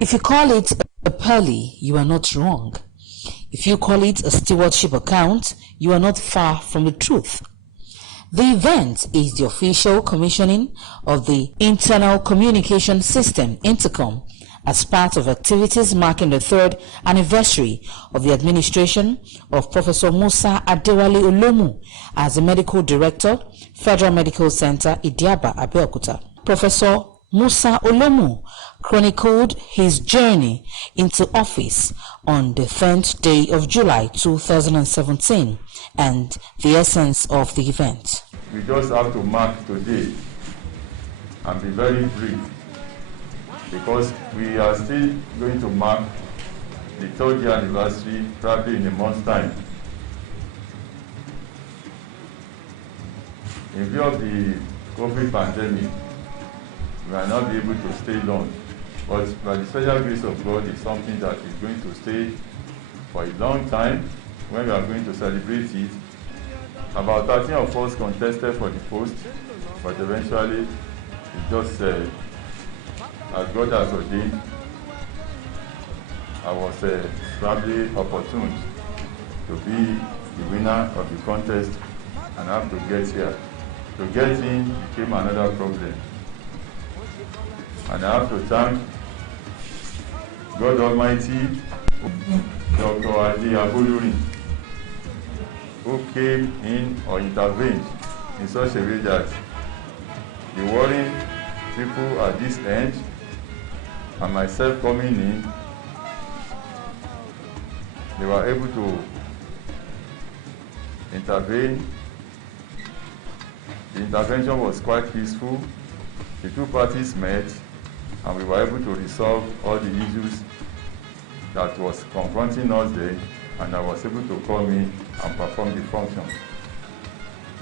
If you call it a pearly, you are not wrong. If you call it a stewardship account, you are not far from the truth. The event is the official commissioning of the Internal Communication System, Intercom, as part of activities marking the 3rd anniversary of the administration of Professor Musa Adewale Olomu as the Medical Director, Federal Medical Center, Cmd Abeokuta. Professor Musa Olomu chronicled his journey into office on the 10th day of July 2017 and the essence of the event. We just have to mark today and be very brief, because we are still going to mark the 3rd year anniversary probably in a month's time. In view of the COVID pandemic, we might not be able to stay long, but by the special grace of God, it's something that is going to stay for a long time when we are going to celebrate it. About 13 of us contested for the post, but eventually it just as God has ordained, I was probably opportune to be the winner of the contest and have to get here. To get in became another problem. And I have to thank God Almighty, Dr. Adewale, who came in or intervened in such a way that the worrying people at this end and myself coming in, they were able to intervene. The intervention was quite peaceful. The two parties met and we were able to resolve all the issues that was confronting us then, and I was able to come in and perform the function.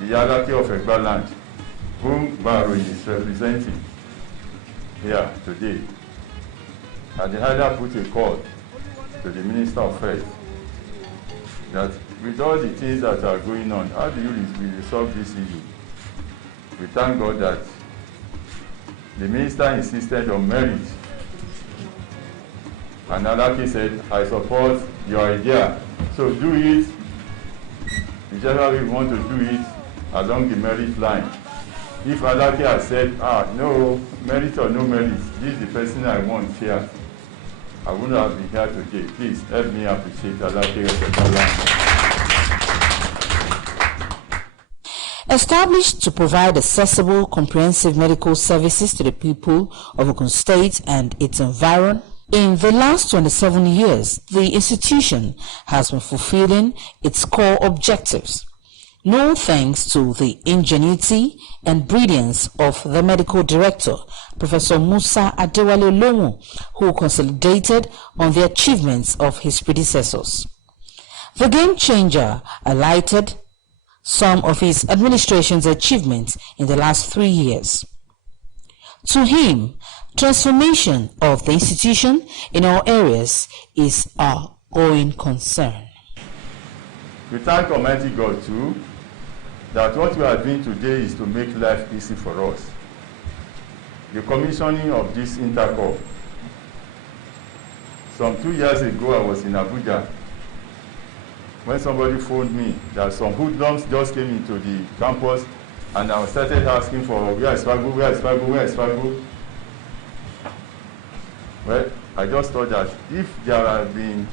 The hierarchy of Egba land, whom Barrow is representing here today, had either put a call to the Minister of Health that with all the things that are going on, how do you resolve this issue? We thank God that the minister insisted on merit. And Alaki said, I support your idea. So do it, whichever way you want to do it, along the merit line. If Alaki has said, no, merit or no merit, this is the person I want here, I wouldn't have been here today. Please help me appreciate Alaki. Established to provide accessible, comprehensive medical services to the people of Ogun State and its environment, in the last 27 years, the institution has been fulfilling its core objectives. No thanks to the ingenuity and brilliance of the medical director, Professor Musa Adewale Olomu, who consolidated on the achievements of his predecessors. The game changer highlighted some of his administration's achievements in the last 3 years. To him, transformation of the institution in all areas is our going concern. We thank Almighty God too, that what we are doing today is to make life easy for us. The commissioning of this intercom. Some 2 years ago, I was in Abuja when somebody phoned me that some hoodlums just came into the campus and I started asking for where is Fago, where is Fago, where is Fago. Well, I just thought that if there had been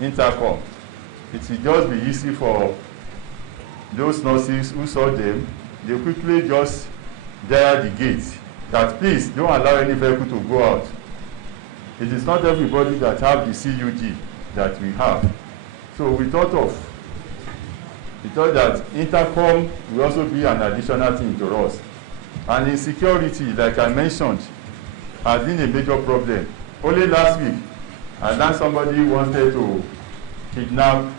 intercom, it would just be easy for those nurses who saw them. They quickly just dial the gate that please don't allow any vehicle to go out. It is not everybody that have the CUD that we have. So we thought that intercom will also be an additional thing to us. And insecurity, like I mentioned, has been a major problem. Only last week, I learned somebody wanted to kidnap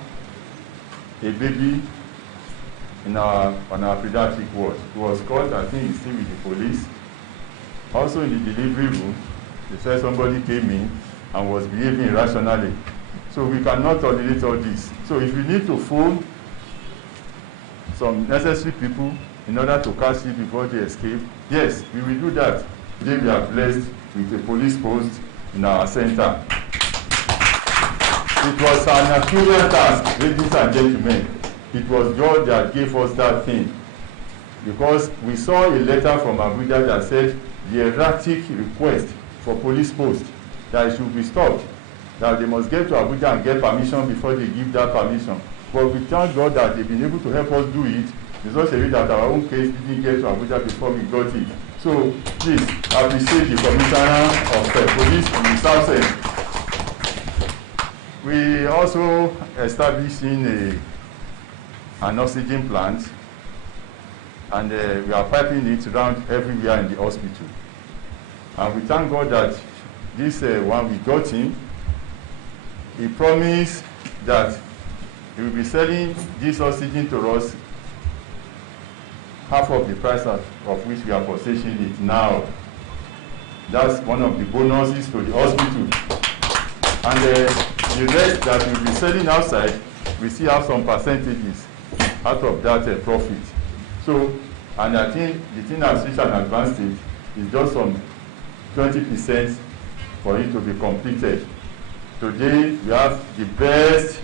a baby on our pediatric ward. He was caught, I think he's still with the police. Also in the delivery room, they said somebody came in and was behaving irrationally. So we cannot tolerate all this. So if we need to phone some necessary people in order to catch it before they escape, yes, we will do that. Today we are blessed with a police post in our center. It was an Herculean task, ladies and gentlemen. It was God that gave us that thing. Because we saw a letter from Abuja that said the erratic request for police posts that it should be stopped, that they must get to Abuja and get permission before they give that permission. But we thank God that they've been able to help us do it. It's just a way that our own case didn't get to Abuja before we got it. So please appreciate the Commissioner of Police in the South End. We also establishing an oxygen plant, and we are piping it around everywhere in the hospital. And we thank God that this one we got him, he promised that he will be selling this oxygen to us half of the price of which we are purchasing it now. That's one of the bonuses to the hospital. And the rest that we'll be selling outside, we still have some percentages out of that profit. So, and I think the thing has reached an advanced stage is just some 20% for it to be completed. Today, we have the best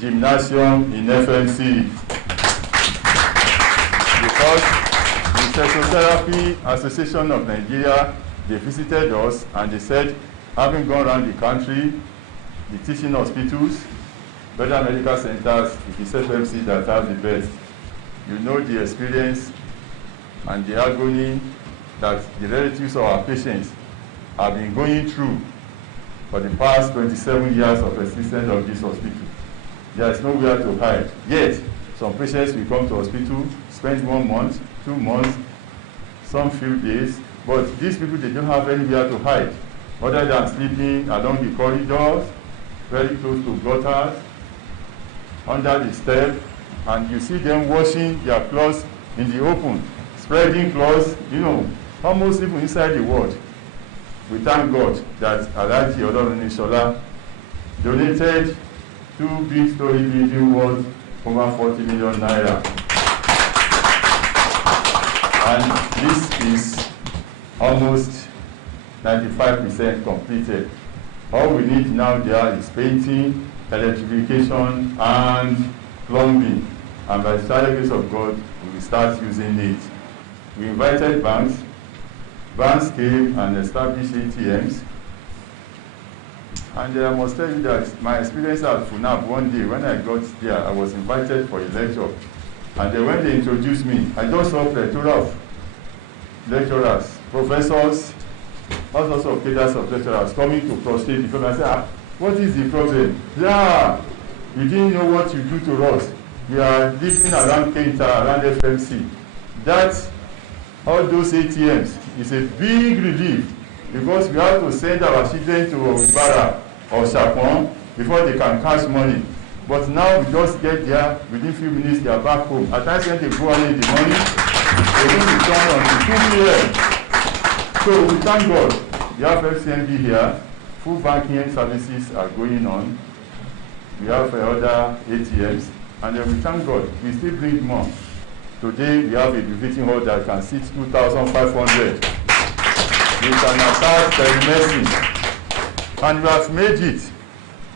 gymnasium in FMC. Because the Psychotherapy Association of Nigeria, they visited us and they said, having gone around the country, the teaching hospitals, better medical centers, it is FMC that has the best. You know the experience and the agony that the relatives of our patients have been going through for the past 27 years of existence of this hospital. There is nowhere to hide. Yet, some patients will come to hospital, spend 1 month, 2 months, some few days, but these people, they don't have anywhere to hide other than sleeping along the corridors, very close to gutters, under the step, and you see them washing their clothes in the open, spreading clothes, you know, almost even inside the ward. We thank God that Alhaji Olomu'S donated 2 big-story building worth over 40 million naira. And this is almost 95% completed. All we need now there is painting, electrification, and plumbing. And by the grace of God, we will start using it. We invited banks. Banks came and established ATMs. And I must tell you that my experience at FUNAB, one day when I got there, I was invited for a lecture. And then when they introduced me, I just saw a plethora of lecturers, professors, all sorts of cadres of lecturers coming to prostrate because I said, what is the problem? Yeah, you didn't know what you do to us. We are living around Kenta, around FMC. That, all those ATMs is a big relief because we have to send our children to Obara or Chapon before they can cash money. But now we just get there, within a few minutes they are back home. At times when they go early in the morning, they don't return until 2 p.m. So we thank God. We have Cmd here, full banking services are going on. We have other ATMs, and then we thank God. We still bring more. Today we have a visiting hall that can seat 2,500. We can attach telemedicine, and we have made it.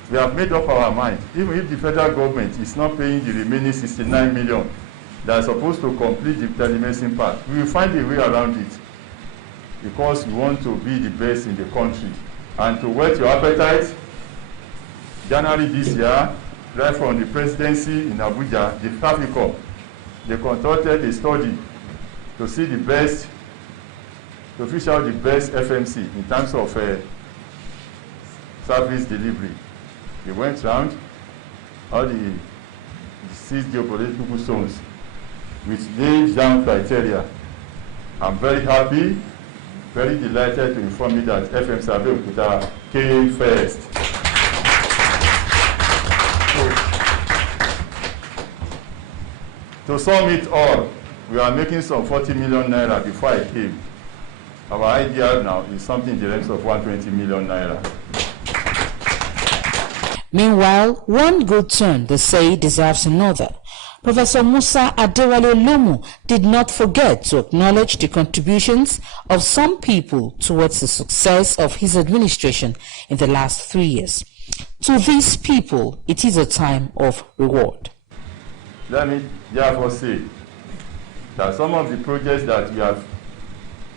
We have made up our mind. Even if the federal government is not paying the remaining 69 million that are supposed to complete the telemedicine part, we will find a way around it because we want to be the best in the country. And to whet your appetite, January this year, right from the presidency in Abuja, the Trafficom, they conducted a study to see the best, to fish out the best FMC in terms of service delivery. They went around all the 6 geopolitical zones which laid down criteria. I'm very happy, very delighted to inform you that Fmc Abeokuta came first. To sum it all, we are making some 40 million naira before I came. Our idea now is something in the range of 120 million naira. Meanwhile, one good turn, they say, deserves another. Professor Musa Adewale Musa did not forget to acknowledge the contributions of some people towards the success of his administration in the last 3 years. To these people, it is a time of reward. Let me therefore say that some of the projects that we have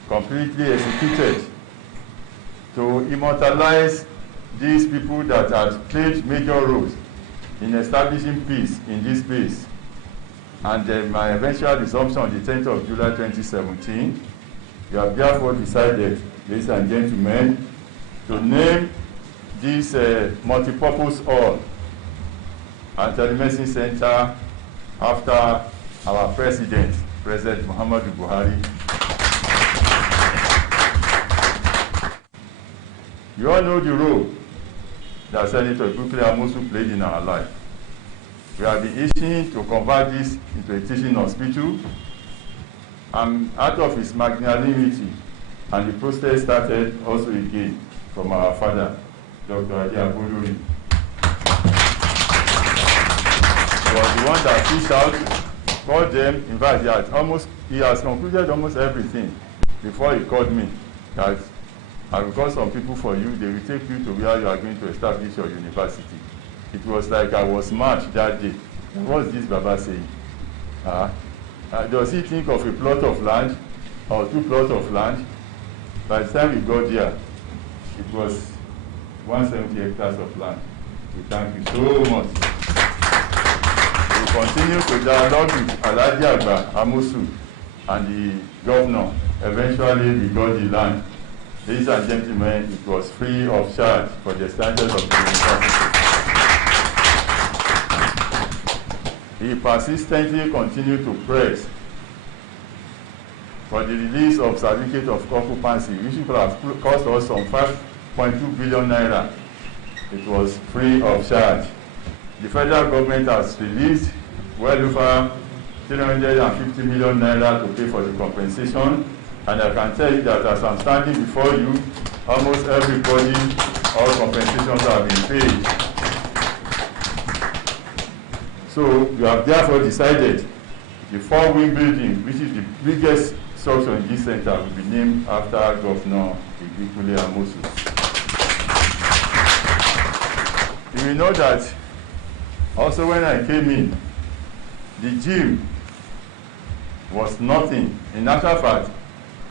completely executed to immortalize these people that have played major roles in establishing peace in this space, and my eventual resumption on the 10th of July 2017, we have therefore decided, ladies and gentlemen, to name this multipurpose hall and telemedicine center after our president, President Muhammadu Buhari. You all know the role that Senator Abeokuta Musa played in our life. We have been itching to convert this into a teaching hospital, and out of his magnanimity, and the process started also again from our father, Dr. Adewale Musa. He was the one that fished out, called them. In fact, he has concluded almost everything before he called me. That I will call some people for you, they will take you to where you are going to establish your university. It was like I was marched that day. What's this Baba saying? Does he think of a plot of land or 2 plots of land? By the time we got there, it was 170 hectares of land. We thank you so much. We continue to dialogue with Alhaji Agba Amusu and the governor. Eventually, we got the land. Ladies and gentlemen, it was free of charge for the standards of the university. He persistently continued to press for the release of certificate of occupancy, which could have cost us some 5.2 billion naira. It was free of charge. The federal government has released well over 350 million naira to pay for the compensation. And I can tell you that as I'm standing before you, almost everybody, all compensations have been paid. So we have therefore decided the 4-wing building, which is the biggest structure in this center, will be named after Governor Adewale Musa. You will know that also when I came in, the gym was nothing. In actual fact,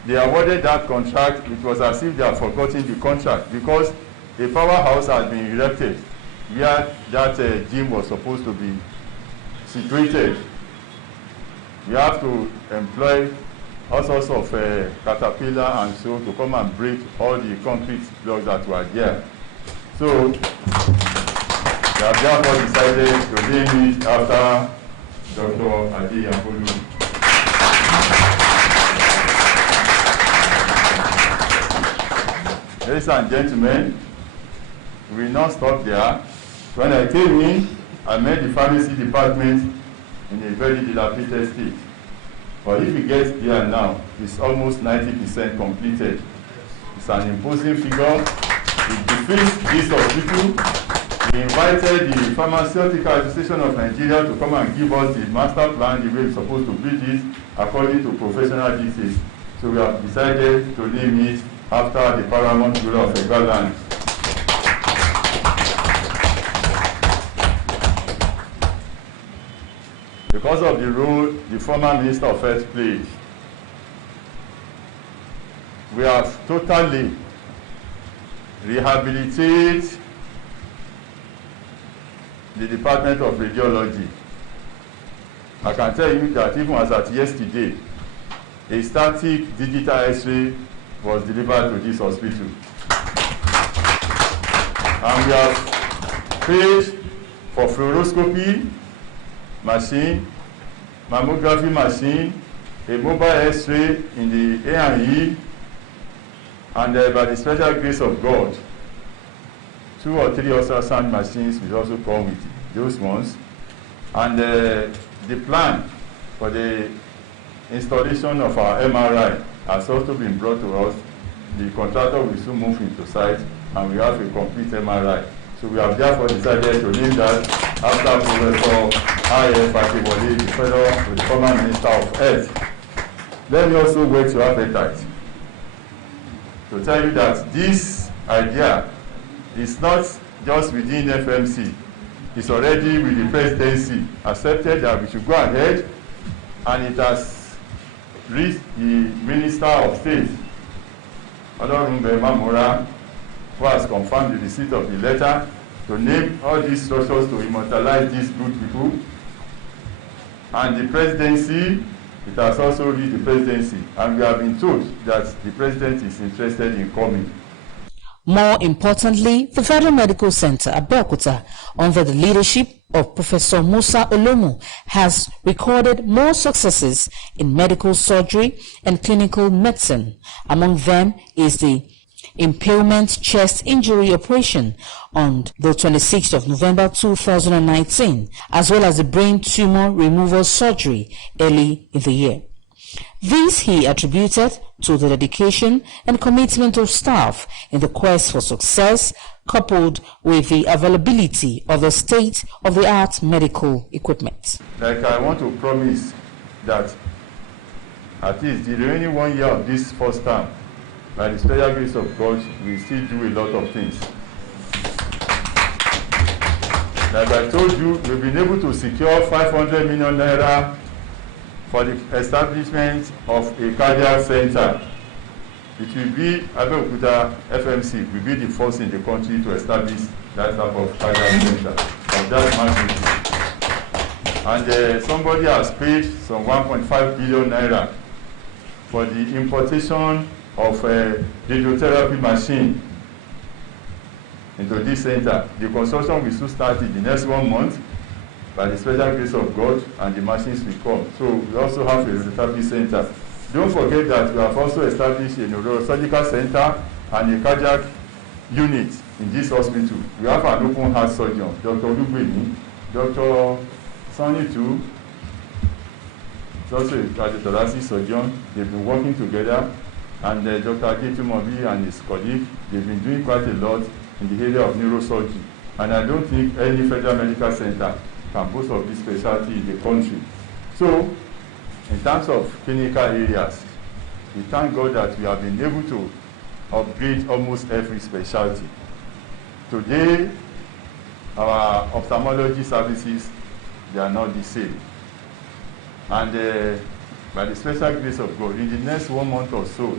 they awarded that contract. It was as if they had forgotten the contract because a powerhouse had been erected where that gym was supposed to be situated. You have to employ all sorts of caterpillar and so to come and break all the concrete blocks that were there. So they have therefore decided to name it after Dr. Adewale Musa. Ladies and gentlemen, we will not stop there. When I came in, I met the pharmacy department in a very dilapidated state. But if you get there now, it's almost 90% completed. It's an imposing figure. It defeats this hospital. We invited the Pharmaceutical Association of Nigeria to come and give us the master plan, the way we're supposed to build it according to professional details. So we have decided to name it after the paramount ruler of Egbaland. Because of the role the former Minister of Health played, we have totally rehabilitated the Department of Radiology. I can tell you that even as at yesterday, a static digital X-ray was delivered to this hospital. And we have paid for fluoroscopy machine, mammography machine, a mobile X-ray in the A&E, and by the special grace of God, 2 or 3 ultrasound machines will also come with those ones. And the plan for the installation of our MRI has also been brought to us. The contractor will soon move into site, and we have a complete MRI. So we have therefore decided to name that after Professor Adewale Musa, the former Minister of Health. Let me also whet your appetite to tell you that this idea is not just within FMC. It's already with the presidency accepted that we should go ahead, and it has reached the Minister of State, Olomu'S Mamora, who has confirmed the receipt of the letter to name all these structures to immortalize these good people. And the presidency, it has also reached the presidency, and we have been told that the president is interested in coming. More importantly, the Federal Medical Center Abeokuta, under the leadership of Professor Musa Olomu, has recorded more successes in medical surgery and clinical medicine. Among them is the impalement chest injury operation on the 26th of November 2019, as well as the brain tumor removal surgery early in the year. This he attributed to the dedication and commitment of staff in the quest for success, coupled with the availability of the state-of-the-art medical equipment. Like, I want to promise that at least the remaining 1 year of this first term, by the special grace of God, we still do a lot of things. Like I told you, we've been able to secure 500 million naira for the establishment of a cardiac center. It will be Abeokuta FMC will be the first in the country to establish that type of cardiac center of that magnitude. And somebody has paid some 1.5 billion naira for the importation of a radiotherapy machine into this center. The construction will soon start in the next 1 month by the special grace of God, and the machines will come. So we also have a radiotherapy center. Don't forget that we have also established a neurosurgical center and a cardiac unit in this hospital. We have an open heart surgeon, Dr. Olugbemi, Dr. Sonny too. It's also a cardiothoracic surgeon. They've been working together, and Dr. Adetumobi and his colleague, they've been doing quite a lot in the area of neurosurgery. And I don't think any federal medical center can boast of this specialty in the country. So, in terms of clinical areas, we thank God that we have been able to upgrade almost every specialty. Today, our ophthalmology services, they are not the same. And by the special grace of God, in the next 1 month or so,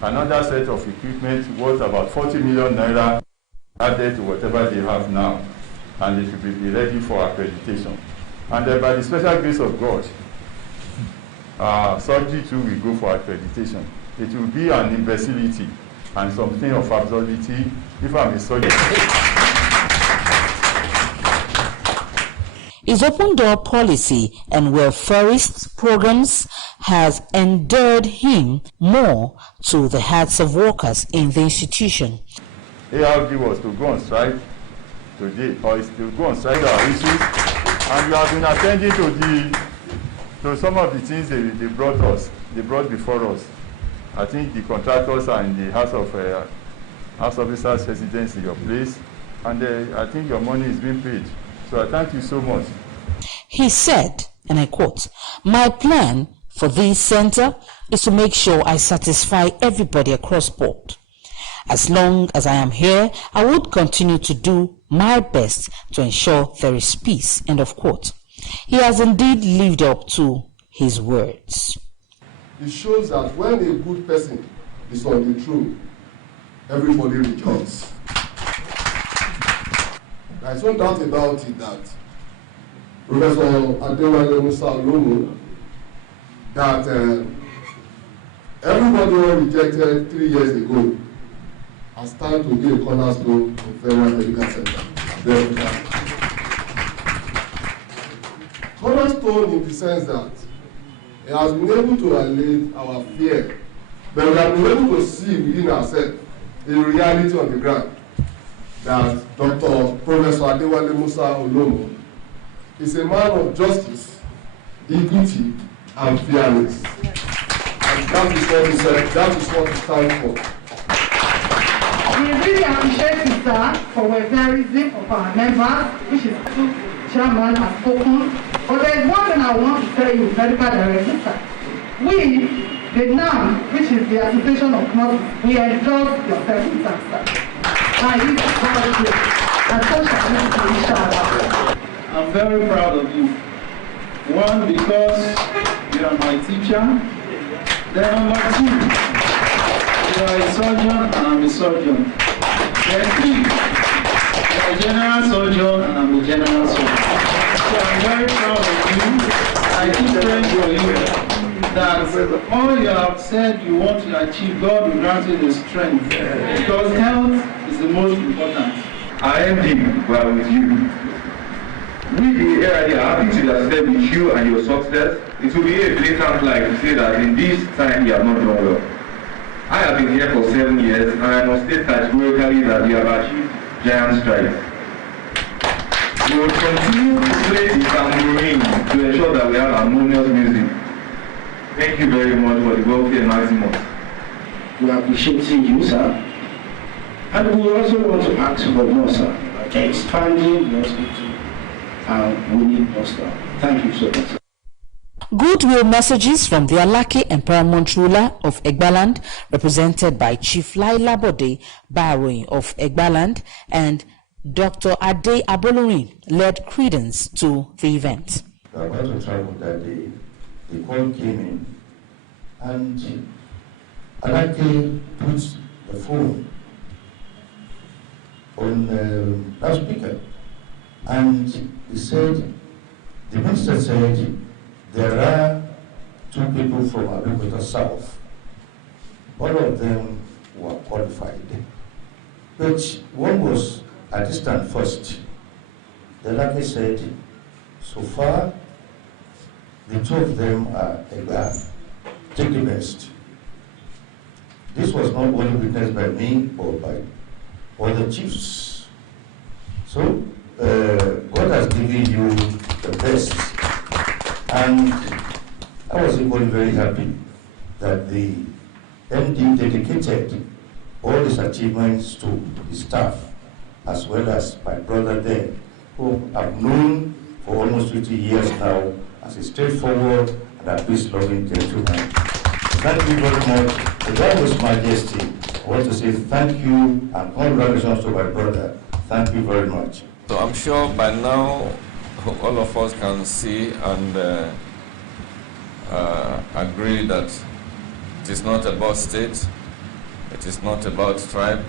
another set of equipment worth about 40 million naira added to whatever they have now, and they should be ready for accreditation. And by the special grace of God, surgery too will go for accreditation. It will be an imbecility and something of absurdity if I'm a surgeon. His open door policy and welfarist programs has endeared him more to the hearts of workers in the institution. ARD was to go on strike today, or is to go on strike our issues, and we have been attending to some of the things they brought us, they brought before us. I think the contractors are in the House Officers residence in your place, and I think your money is being paid. So I thank you so much. He said, and I quote, "My plan for this center is to make sure I satisfy everybody across board. As long as I am here, I would continue to do my best to ensure there is peace," end of quote. He has indeed lived up to his words. It shows that when a good person is on the throne, everybody rejoices. There is no doubt about it that Professor Adewale Musa that everybody who rejected 3 years ago has started to be a cornerstone of Federal Medical Center. Cornerstone in the sense that it has been able to allay our fear, but we have been able to see within ourselves the reality on the ground that Dr. Professor Adewale Musa Olomu is a man of justice, equity, and fairness. And that is what he said, that is what he stands for. We really appreciate you, sir, for welfareism of our members, which is chairman has spoken. But there is one thing I want to tell you, medical director, sir. We, the NAM, which is the Association of Nurses, we endorse your service, sir. And this is very good. And so shall we do, inshallah. I'm very proud of you. One, because you are my teacher. Then number two, you are a surgeon and I'm a surgeon. Then three, you are a general surgeon and I'm a general surgeon. So I'm very proud of you. I keep praying for you that all you have said you want to achieve, God will grant you the strength. Because health is the most important. I am well with you. We, the area, are happy to associate with you and your success. It will be a blatant lie to say that in this time you have not done well. I have been here for 7 years and I must state categorically that you have achieved giant strides. We will continue to play the tambourine to ensure that we have harmonious music. Thank you very much for the welfare maximum. We appreciate you, sir. And we also want to ask for more, sir. Expanding the hospital. We need more stuff. Thank you so much. Goodwill messages from the Alake and paramount ruler of Egbaland, represented by Chief Laila Bode Baroin of Egbaland, and Dr. Ade Abolori, led credence to the event. We were about to travel that day. The call came in, and Alake put the phone on loudspeaker, and he said, the minister said, there are 2 people from Abeokuta South. All of them were qualified. But one was a distant first. The Alake said, so far, the 2 of them are Egba. Take the best. This was not only witnessed by me or by other chiefs. So, God has given you the best. And I was equally very happy that the MD dedicated all his achievements to his staff, as well as my brother there, who I've known for almost 20 years now as a straightforward and a peace-loving gentleman. Thank you very much. With all His Majesty, I want to say thank you and congratulations to my brother. Thank you very much. So I'm sure by now all of us can see and agree that it is not about state, it is not about tribe,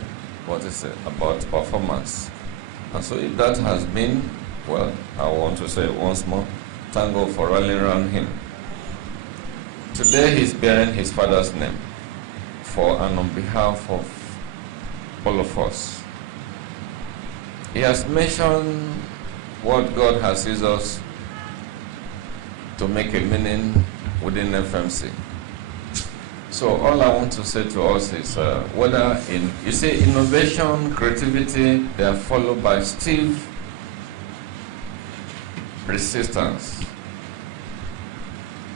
but it's about performance. And so if that has been, well, I want to say once more, thank God for rallying around him. Today he's bearing his father's name for and on behalf of all of us. He has mentioned what God has used us to make a meaning within FMC. So all I want to say to us is whether you say innovation, creativity, they are followed by stiff resistance.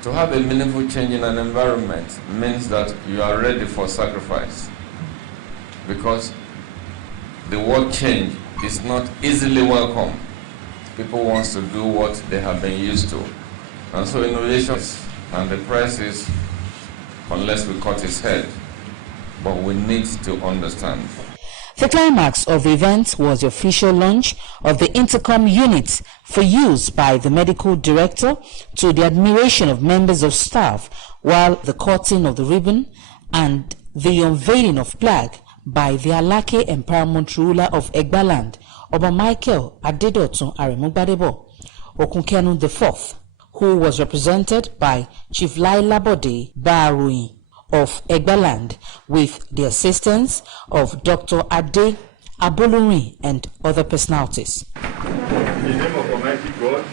To have a meaningful change in an environment means that you are ready for sacrifice, because the word change is not easily welcome. People want to do what they have been used to. And so innovation and the price is, unless we cut his head, but we need to understand. The climax of the event was the official launch of the intercom unit for use by the medical director, to the admiration of members of staff, while the cutting of the ribbon and the unveiling of flag by the Alake and paramount ruler of Egbaland, Oba Michael Adedotun Aremugbadebo Okunkenu IV, who was represented by Chief Laila Bode Baroin of Egbaland, with the assistance of Dr. Ade Abolori and other personalities. In the name of Almighty God,